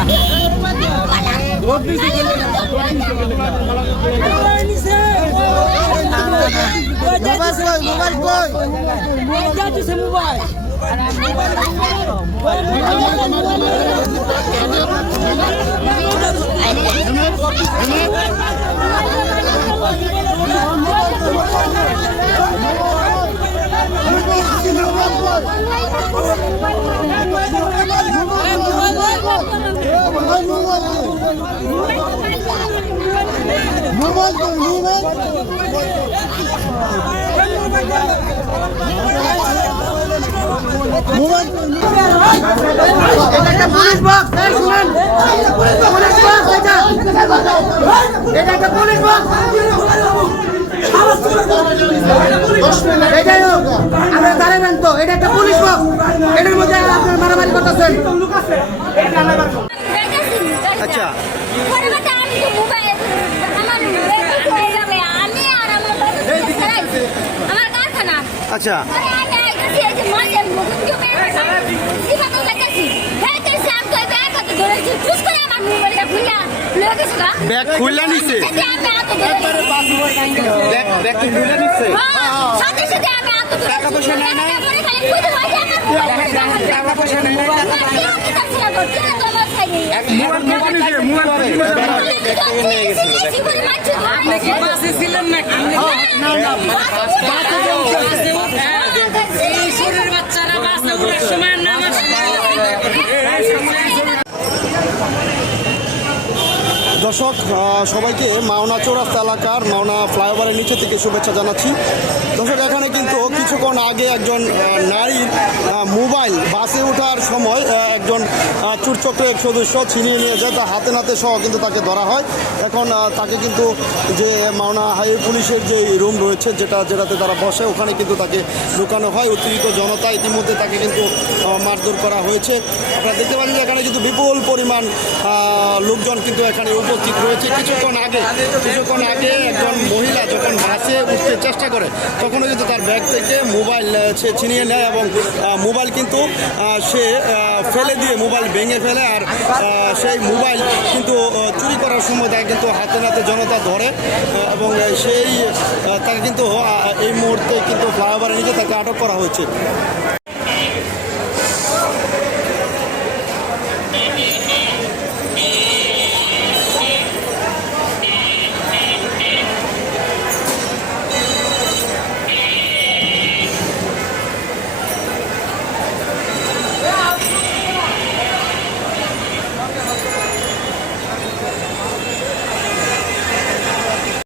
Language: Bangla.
মোবাইল কই মোবাইল কই মোবাইল কই মোবাইল মোবাইল কই এটা একটা পুলিশ বক্স এই শুনেন পুলিশ বক্স এটা এটা একটা পুলিশ বক্স এটাই হোক আপনারা দাঁড়াবেন তো এটা একটা পুলিশ বক্স এটার মধ্যে আপনারা মারামারি করতেছেন আচ্ছা। পরবর্তী আমি তো মোবাইল আমার হয়ে যাবে আমি আর আমার বাবা চালাইছি। আমার কারখানা আচ্ছা পরে আমি আইতাছি এই যে মাঝে মুকুন কে মেরে সিখাতে যাচ্ছি যাইতেছি আমি তো ব্যাগ হাতে ধরেছি চুস করে আমার মোবাইলটা খুলে লয়ে গেছে গা ব্যাগ খুললা নিছে। ব্যাগ খুললা নিছে? সাথে সাথে আমি হাতে টাকা পয়সা নেয় মোবাইলটা টাকা পয়সা নেয় না। না আপনি কি বাসে ছিলেন নাকি না না এই শরীর বাচ্চারা বাসে উঠার সময় নামাজ দর্শক সবাইকে মাওনা চৌরাস্তা এলাকার মাওনা ফ্লাইওভারের নিচে থেকে শুভেচ্ছা জানাচ্ছি। দর্শক, এখানে কিন্তু কিছুক্ষণ আগে একজন নারীর আহ, মোবাইল বাসে ওঠার সময় আহ, একজন এক সদস্য ছিনিয়ে নিয়ে যায় তার হাতে নাতে সহ কিন্তু তাকে ধরা হয়। এখন তাকে কিন্তু যে মাওনা হাইওয়ে পুলিশের যে রুম রয়েছে যেটা, যেটাতে তারা বসে, ওখানে কিন্তু তাকে ঢুকানো হয়। অতিরিক্ত জনতা ইতিমধ্যে তাকে কিন্তু মারধর করা হয়েছে। আপনারা দেখতে পাচ্ছেন যে এখানে কিন্তু বিপুল পরিমাণ লোকজন কিন্তু এখানে উপস্থিত রয়েছে। কিছুক্ষণ আগে কিছুক্ষণ আগে একজন মহিলা যখন বাসে উঠতে চেষ্টা করে, তখনও কিন্তু তার ব্যাগ থেকে মোবাইল সে ছিনিয়ে নেয় এবং মোবাইল কিন্তু সে ফেলে দিয়ে মোবাইল ভেঙে ফেলে। আর সেই মোবাইল কিন্তু চুরি করার সময় তাকে কিন্তু হাতে নাতে জনতা ধরে এবং সেই তাকে কিন্তু এই মুহূর্তে কিন্তু ফ্লাইওভারের নিচে তাকে আটক করা হয়েছে।